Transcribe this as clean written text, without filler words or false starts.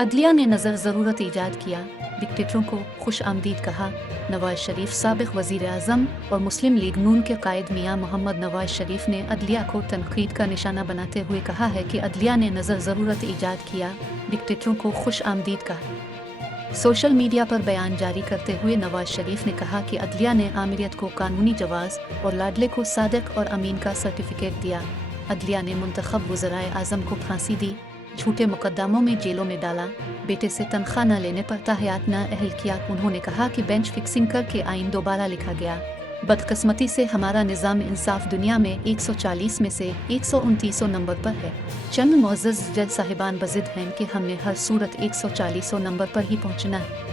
अदलिया ने नज़र ज़रूरत ईजाद किया, डिक्टेटरों को खुश आमदीद कहा। नवाज शरीफ साबिक़ वज़ीर आज़म और मुस्लिम लीग नून के कायद मियां मोहम्मद नवाज शरीफ ने अदलिया को तनक़ीद का निशाना बनाते हुए कहा है कि अदलिया ने नज़र ज़रूरत ईजाद किया, डिक्टेटरों को खुश आमदीद कहा। सोशल मीडिया पर बयान जारी करते हुए नवाज शरीफ ने कहा कि अदलिया ने आमिरियत को कानूनी जवाज़ और लाडले को सादिक और अमीन का सर्टिफिकेट दिया। अदलिया ने मुंतखब वज़राए आज़म को फांसी दी, झूठे मुकदमों में जेलों में डाला, बेटे से तनख्वाह न लेने पर ताहयात न अहल किया। उन्होंने कहा कि बेंच फिक्सिंग करके आइन दोबारा लिखा गया। बदकिस्मती से हमारा निज़ाम इंसाफ दुनिया में 140 में से 129 नंबर पर है। चंद मुअज़्ज़ज़ जज साहिबान बज़िद हैं कि हमने हर सूरत 140 नंबर पर ही पहुँचना है।